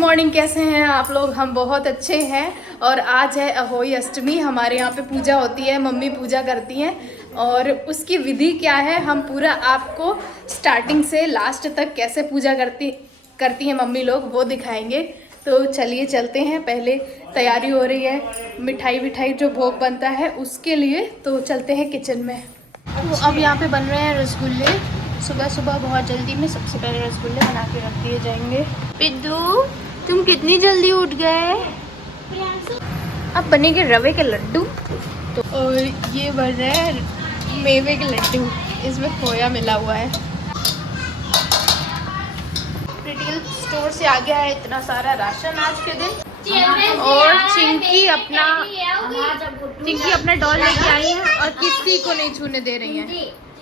Morning, कैसे हैं आप लोग? हम बहुत अच्छे हैं। और आज है अहोई अष्टमी। हमारे यहाँ पे पूजा होती है, मम्मी पूजा करती हैं और उसकी विधि क्या है हम पूरा आपको स्टार्टिंग से लास्ट तक कैसे पूजा करती हैं मम्मी लोग वो दिखाएंगे। तो चलिए चलते हैं। पहले तैयारी हो रही है मिठाई जो भोग बनता है उसके लिए, तो चलते हैं किचन में। तो अब यहाँ पे बन रहे हैं रसगुल्ले। सुबह सुबह बहुत जल्दी में सबसे पहले रसगुल्ले बना के रख दिए जाएंगे। पिद्दू, तुम कितनी जल्दी उठ गए? अब बनेंगे रवे के लड्डू। तो और ये बन रहे हैं मेवे के लड्डू, इसमें खोया मिला हुआ है। रिटेल स्टोर से आ गया है इतना सारा राशन आज के दिन। और चिंकी अपना डॉल लेके आई है और किसी को नहीं छूने दे रही है।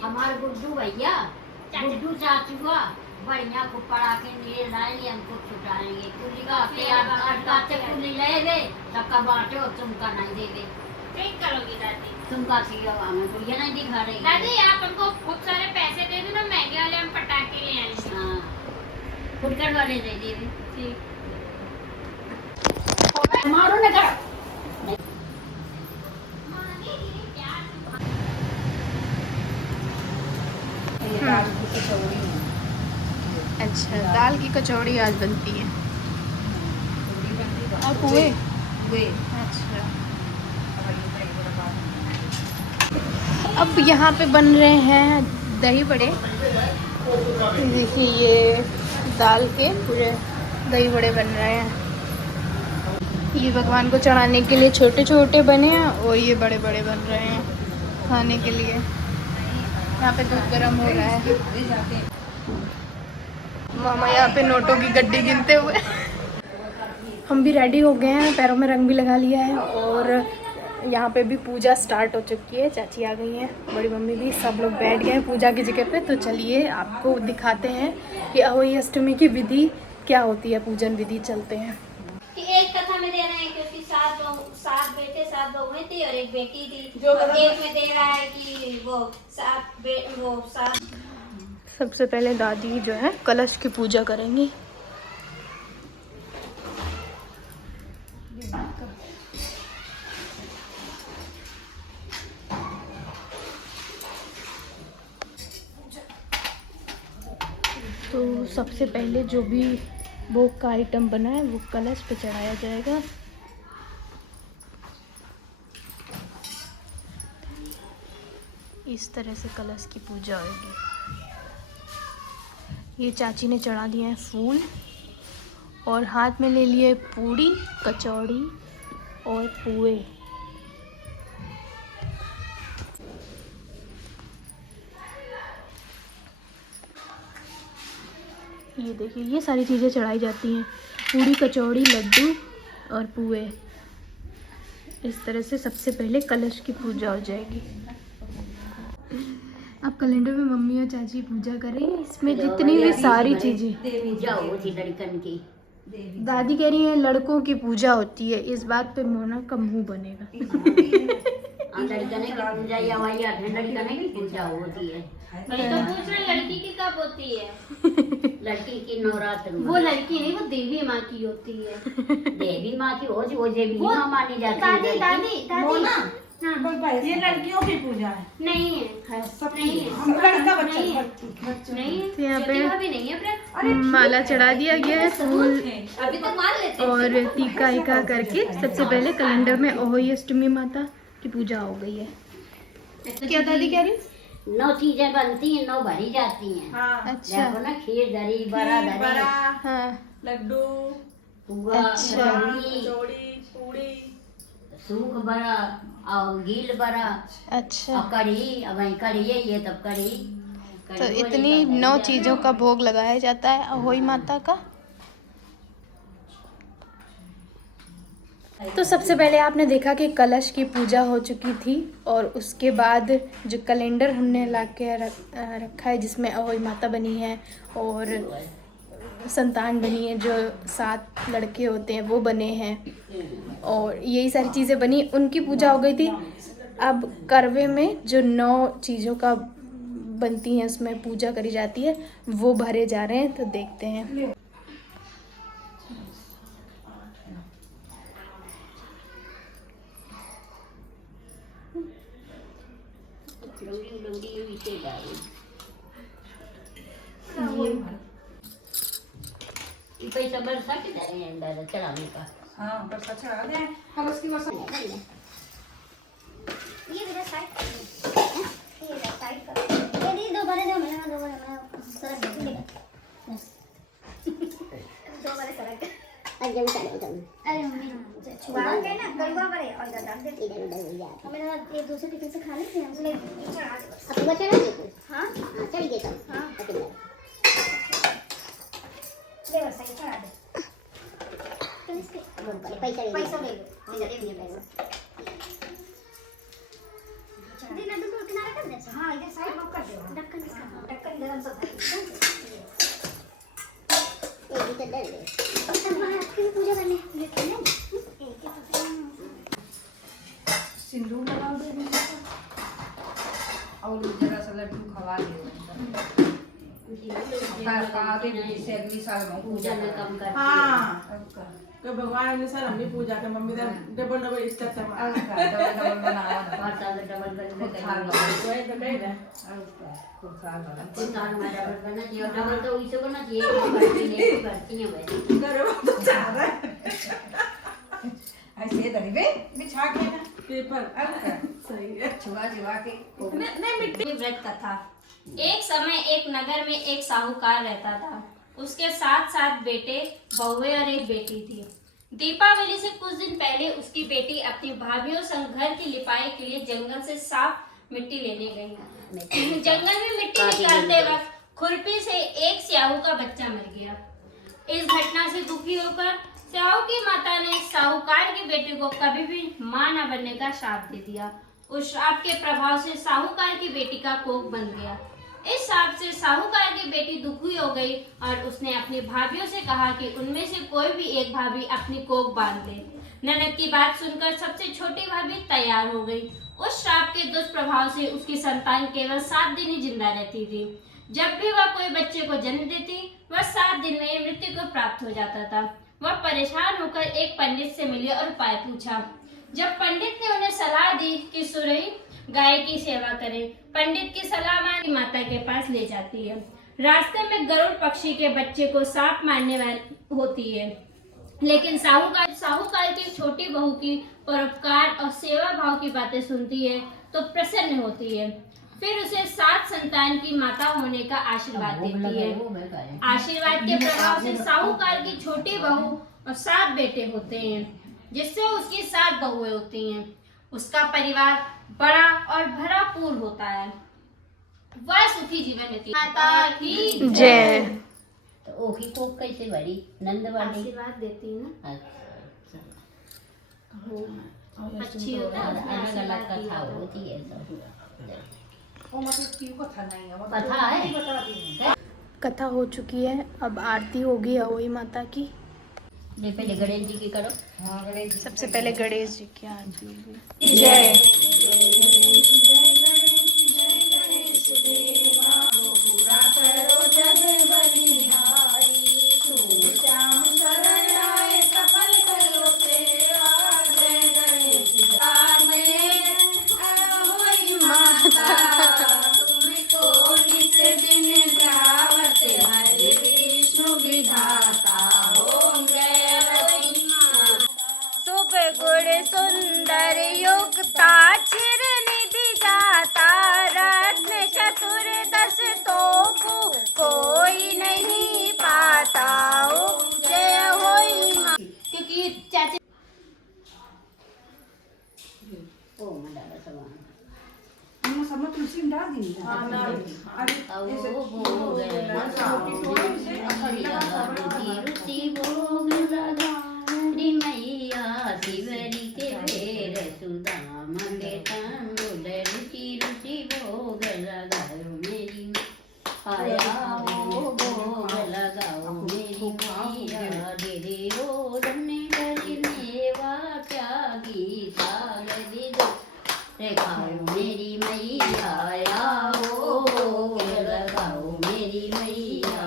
हमारे गुड्डू भैया, गुड्डू चाचू का बढ़िया को पढ़ा के लिए लाएंगे, हमको छुटाएंगे। कुली का कुली ले दे, सबका बांटे और तुमका नहीं दे दे। ठीक करोगी दादी? तुमका सीधा हमें गुड़िया नहीं दिखा रही दादी। आप हमको खूब सारे पैसे दे दो ना, महंगे वाले हम पटाखे ले आएंगे। हाँ, फुटकर वाले दे दे। ठीक, मारो ना करो। अच्छा, दाल की कचौड़ी आज बनती है और पुए। अच्छा, अब यहाँ पे बन रहे हैं दही बड़े। देखिए ये दाल के पूरे दही बड़े बन रहे हैं। ये भगवान को चढ़ाने के लिए छोटे छोटे बने हैं और ये बड़े बड़े बन रहे हैं खाने के लिए। यहाँ पे दूध गर्म हो रहा है। मामा यहाँ पे नोटों की गड्डी गिनते हुए। हम भी रेडी हो गए हैं, पैरों में रंग भी लगा लिया है और यहाँ पे भी पूजा स्टार्ट हो चुकी है। चाची आ गई हैं, बड़ी मम्मी भी, सब लोग बैठ गए हैं पूजा की जगह पे। तो चलिए आपको दिखाते हैं कि अहोई अष्टमी की विधि क्या होती है, पूजन विधि। चलते हैं। एक कथा में दे रहे हैं क्योंकि 7 बेटे 7 बहुएं थी और एक बेटी थी। जो एक में दे रहा है कि वो 7। सबसे पहले दादी जो है कलश की पूजा करेंगी। तो सबसे पहले जो भी भोग का आइटम बना है वो कलश पे चढ़ाया जाएगा। इस तरह से कलश की पूजा होगी। ये चाची ने चढ़ा दिए हैं फूल और हाथ में ले लिए पूड़ी, कचौड़ी और पुए। ये देखिए ये सारी चीज़ें चढ़ाई जाती हैं, पूड़ी, कचौड़ी, लड्डू और पुए। इस तरह से सबसे पहले कलश की पूजा हो जाएगी। अब कैलेंडर में मम्मी और चाची पूजा करेंगे। इसमें जितनी भी सारी चीजें पूजा होती लड़कन की। दादी कह रही है लड़कों की पूजा होती है। इस बात पे मोना का मुंह बनेगा। लड़कने की पूजा या वही लड़कने की पूजा होती है। तो पूछ रहे लड़की की कब होती है? लड़की की नवरात्र में। वो लड़की नहीं, वो देवी माँ की होती है। देवी माँ की हो, वो देवी माँ मानी जाती है। दादी दादी दादी ये लड़कियों की पूजा है। नहीं है, नहीं है, तो यहाँ पे माला चढ़ा दिया गया है, फूल अभी तो मान लेते और टीका ईका करके सबसे पहले कैलेंडर में अहोई अष्टमी माता की पूजा हो गई है। क्या दादी कह रही? 9 चीजें बनती हैं, 9 भरी जाती हैं। हाँ। अच्छा, देखो ना, खीर धरी, बड़ा धरी, हाँ, लड्डू, पुआ, अच्छा। कचौड़ी, पूड़ी, सूख बड़ा और गील बड़ा अच्छा। और कढ़ी। अब वही कढ़ी है, ये तब कढ़ी। तो इतनी 9 चीज़ों का भोग लगाया जाता है अहोई माता का। तो सबसे पहले आपने देखा कि कलश की पूजा हो चुकी थी और उसके बाद जो कैलेंडर हमने ला के रखा है जिसमें अहोई माता बनी है और संतान बनी है, जो 7 लड़के होते हैं वो बने हैं और यही सारी चीज़ें बनी, उनकी पूजा हो गई थी। अब करवे में जो 9 चीज़ों का बनती हैं उसमें पूजा करी जाती है वो भरे जा रहे हैं, तो देखते हैं। उलौड़ी इसे डालो ये पैसा बरसा के जाए अंदर चढ़ाने का हाँ बस अच्छा आ गया हम उसकी बस ये मेरा साइड ये मेरा साइड कर ये दी दो बारे दो मैं सरक दे बस दो बारे सरक अरे मम्मी छुआ के ना गलवा पड़े और डाल दे इधर उधर हो जाए हमें ना ये दूसरे टिफिन से खा लेते हैं उसने चढ़ा दे बस अब चढ़ा दे हां हां चल गए तो हां ले बस ये चढ़ा दे तो इसके पैसा ले लो दे दिए पैसा दिन ना तो किनारे कर दे हां इधर साइड लॉक कर दो ढक्कन इधर हम सब ये भी तो डर ले अब मैं आपकी पूजा करने लेते हैं सिंदूर लगा दे और जरा सा लड्डू खवा दे से अगली साल में पूजा में कम कर हाँ तो भगवान ने सर हमने पूजा के मम्मी ने डबल डबल इज्जत से डबल बनावा डबल डबल तो इसे बना चाहिए करती है वैसे करो तो चाह रहा ऐसे दरी बे बिछा के ना पेपर सही है छुआ छुआ के नहीं मिट्टी व्रत कथा। एक समय एक नगर में एक साहूकार रहता था। उसके 7 बेटे बहुएं और एक बेटी थी। दीपावली से कुछ दिन पहले उसकी बेटी अपनी भाभीयों संग घर की लिपाई के लिए जंगल से साफ मिट्टी लेने गई। जंगल में मिट्टी निकालते वक्त खुरपी से एक स्याहू का बच्चा मर गया। इस घटना से दुखी होकर स्याहू की माता ने साहूकार की बेटी को कभी भी मां न बनने का श्राप दे दिया। उस श्राप के प्रभाव से साहूकार की बेटी का कोख बन गया। इस श्राप से साहूकार की बेटी दुखी हो गई और उसने अपनी भाभीयों से कहा कि उनमें से कोई भी एक भाभी अपनी कोख बांध ले। ननद की बात सुनकर सबसे छोटी भाभी तैयार हो गई। उस श्राप के दुष्प्रभाव से उसकी संतान केवल 7 दिन ही जिंदा रहती थी। जब भी वह कोई बच्चे को जन्म देती वह 7 दिन में मृत्यु को प्राप्त हो जाता था। वह परेशान होकर एक पंडित से मिली और उपाय पूछा। जब पंडित ने उन्हें सलाह दी कि सुरई गाय की सेवा करें, पंडित की सलाह मानी माता के पास ले जाती है। रास्ते में गरुड़ पक्षी के बच्चे को सांप मारने वाली होती है, लेकिन साहूकार की छोटी बहू की परोपकार और सेवा भाव की बातें सुनती है तो प्रसन्न होती है। फिर उसे 7 संतान की माता होने का आशीर्वाद देती है। आशीर्वाद के प्रभाव से साहूकार की छोटी बहू और 7 बेटे होते हैं, जिससे उसकी 7 बहुएं होती हैं। उसका परिवार बड़ा और भरपूर होता है। वह सुखी जीवन व्यतीत माता की जय। तो ओही को कैसे बड़ी नंदवाड़ी आशीर्वाद देती है ना। अच्छी होता है, अलग अलग कथा होती है सब। वो मतलब क्यों कथा नहीं है कथा है बता दी कथा हो चुकी है। अब आरती होगी अहोई माता की। ले पहले गणेश जी की करो। हाँ गणेश जी सबसे पहले गणेश जी की आरती होगी। जय शुभ गुण सुंदर युक्ता चिर निधि जाता रत्न चतुर्दश तोपु कोई नहीं पाता। जय होई मां। क्योंकि चाची ओ मंडाला समान हम सब में तुलसी में डाल दी आओ भोग रुचि भोग लगारी मैया शिवरी के भेर सुदाम के तंबुल रुचि रुचि भोग लगाओ मेरी आया भोग लगाओ मेरी मैया तेरे ओढ़ने गरी मेवा त्यागी सागर दो रेखाओ मेरी मैया आओ लगाओ मेरी मैया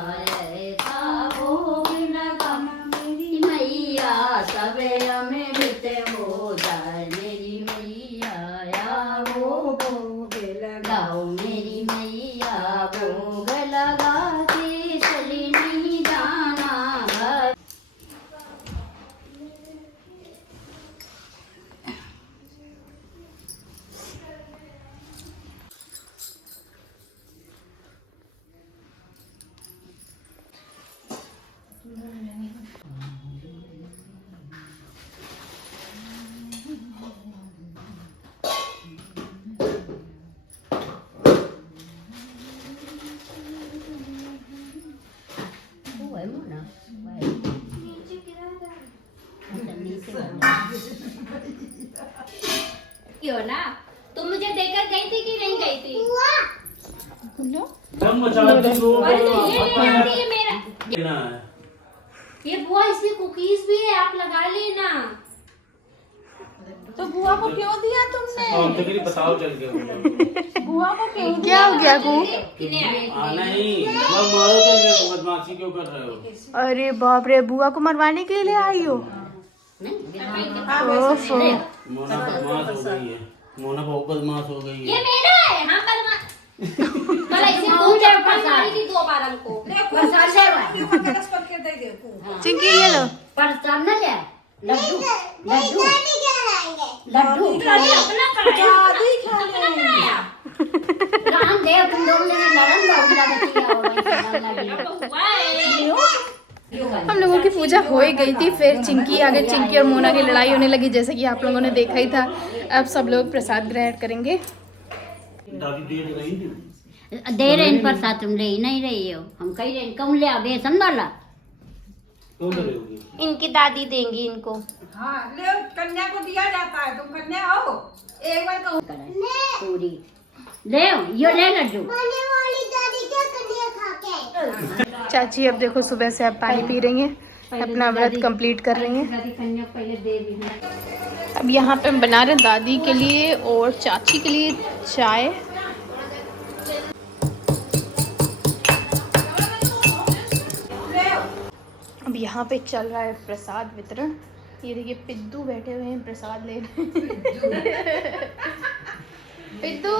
क्यों ना तुम मुझे देकर गई थी कि नहीं गई थी? अरे तो ये नहीं आती है मेरा। ये बुआ इसमें कुकीज भी है, आप लगा लेना। तो बुआ को क्यों दिया तुमने? बताओ चल के बुआ को क्यों? क्या हो गया गु? आना ही मारो चल के, बदमाशी क्यों कर रहे हो? अरे बाप रे, बुआ को मरवाने के लिए आई हो? ओफो। मोना बदमाश हो गई है, मोना बहुत बदमाश हो गई ये है। मेरा है, हम बदमाश। कल ऐसे दो चार मारी थी 2 बार हमको। चिंकी ये लो। परेशान न ले। लड्डू लड्डू लड्डू अपना कराया। राम देव तुम दोनों ने लड़न हम लोगों की पूजा हो ही गई थी, फिर चिंकी आ गई। चिंकी और मोना की लड़ाई होने लगी, जैसे कि आप लोगों ने देखा ही था। अब सब लोग प्रसाद ग्रहण करेंगे। दादी दे रही थी। दे रहे इन प्रसाद, तुम ले ही नहीं रही हो। हम कही रहे कम ले बेसन वाला। क्यों दे रही होगी? इनकी दादी देंगी इनको। हाँ ले, कन्या को दिया जाता है, तुम कन्या हो। एक बार कहूँ पूरी ले ये ले लड्डू। चाची अब देखो सुबह से अब पानी पी रही हैं, अपना व्रत कंप्लीट कर रही हैं। पहले दे भी। अब यहाँ पे हम बना रहे हैं दादी के लिए और चाची के लिए चाय। अब यहाँ पे चल रहा है प्रसाद वितरण। ये देखिए पिद्दू बैठे हुए हैं प्रसाद ले रहे। पिद्दू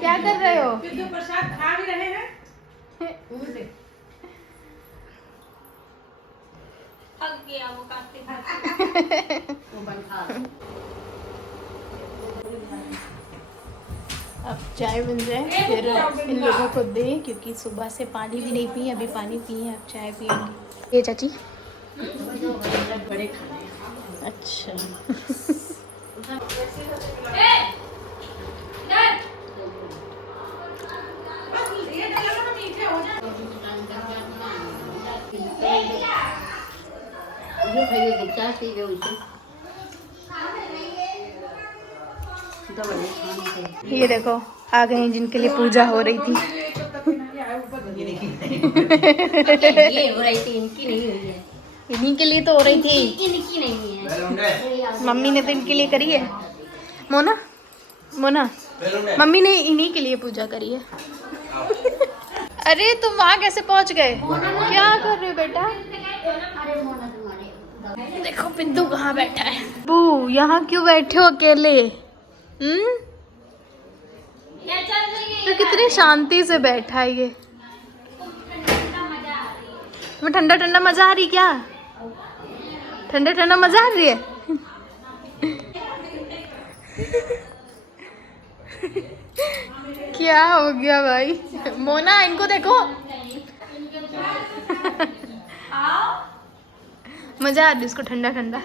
क्या कर रहे हो? पिद्दू प्रसाद खा भी रहे हैं। थक गया वो काटते। अब चाय बन जाए फिर इन लोगों को दें, क्योंकि सुबह से पानी भी नहीं पी, अभी पानी पिए, अब चाय पियेंगे। ये चाची बड़े खाने। अच्छा। ये खाइए दिखता है जो उसे ये देखो आ गए हैं जिनके लिए पूजा हो रही थी। ये हो रही थी, इनकी नहीं हुई है। इन्हीं के लिए तो हो रही थी, इनकी नहीं है। मम्मी ने तो इनके लिए करी है। मोना मोना मम्मी ने इन्हीं के लिए पूजा करी है। अरे तुम वहाँ कैसे पहुँच गए? क्या कर रहे हो बेटा? देखो पिंटू कहाँ बैठा है। बू यहाँ क्यों बैठे हो अकेले? तो कितनी शांति से बैठा है ये। तुम्हें ठंडा ठंडा मजा आ रही क्या? ठंडा ठंडा मजा आ रही है? क्या हो गया भाई? मोना इनको देखो। मजा आ रही इसको ठंडा ठंडा।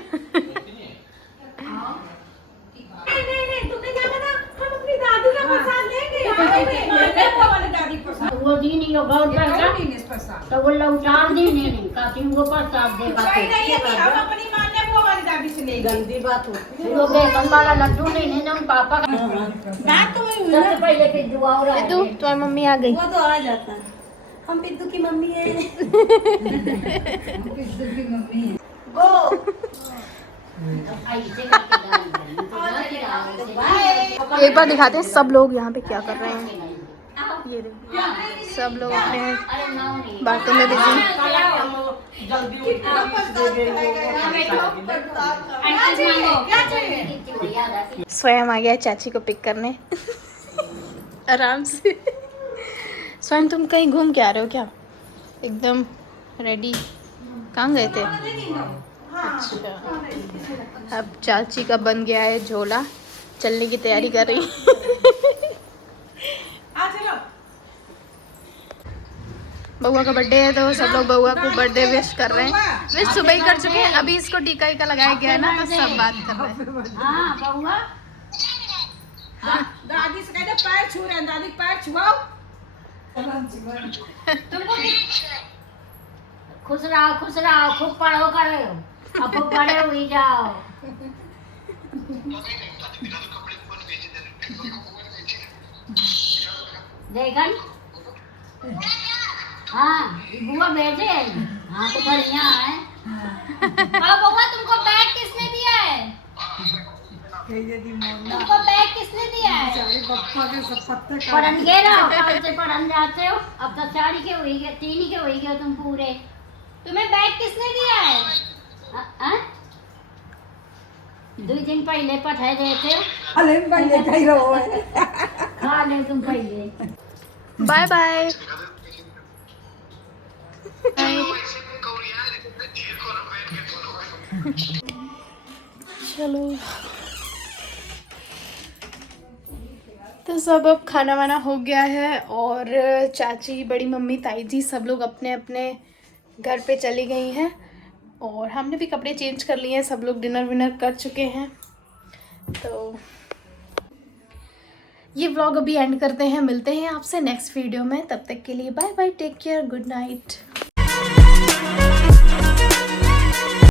वो दी नहीं होगा तो वो लौटा दी नहीं काटी वो प्रसाद देगा गंदी बात हो। वो बेसन वाला लड्डू नहीं ना पापा का। सबसे पहले फिर दुआ और पिद्दू तुम्हारी मम्मी आ गई। वो तो आ जाता है, हम पिद्दू की मम्मी है। पिद्दू की मम्मी है वो। एक बार दिखाते हैं सब लोग यहाँ पे क्या कर रहे हैं। ये देखिए सब लोग अपने बातों में बिजी। स्वयं आ गया चाची को पिक करने आराम से। स्वयं तुम कहीं घूम के आ रहे हो क्या? एकदम रेडी। कहाँ गए थे? अच्छा अब चाची का बन गया है झोला, चलने की तैयारी कर रही। बउआ का बर्थडे है तो सब लोग बउआ को बर्थडे विश कर रहे हैं। विश सुबह ही कर चुके हैं, अभी इसको टीका वीका लगाया गया है ना तो सब बात कर रहे हैं। हाँ बउआ दादी से कहते पैर छू रहे हैं, दादी पैर छुआओ। तुमको खुश रहो, खूब पढ़ो करो, अब खूब बड़े हुई जाओ। देखन हाँ बुआ भेजे। हाँ तो बढ़िया है। हाँ बुआ तुमको बैग किसने दिया है? तुमको बैग किसने दिया है? पढ़न गए ना, कल से पढ़न जाते हो, अब तो 4 ही के हुई गए, 3 ही के हुई गए तुम पूरे। तुम्हें बैग किसने दिया है? 2 दिन पहले पठाए गए थे। खा ले तुम पहले। Bye bye. चलो तो सब अब खाना वाना हो गया है और चाची, बड़ी मम्मी, ताई जी सब लोग अपने अपने घर पे चली गई हैं और हमने भी कपड़े चेंज कर लिए हैं। सब लोग डिनर विनर कर चुके हैं। तो ये व्लॉग अभी एंड करते हैं, मिलते हैं आपसे नेक्स्ट वीडियो में। तब तक के लिए bye bye, take care, good night.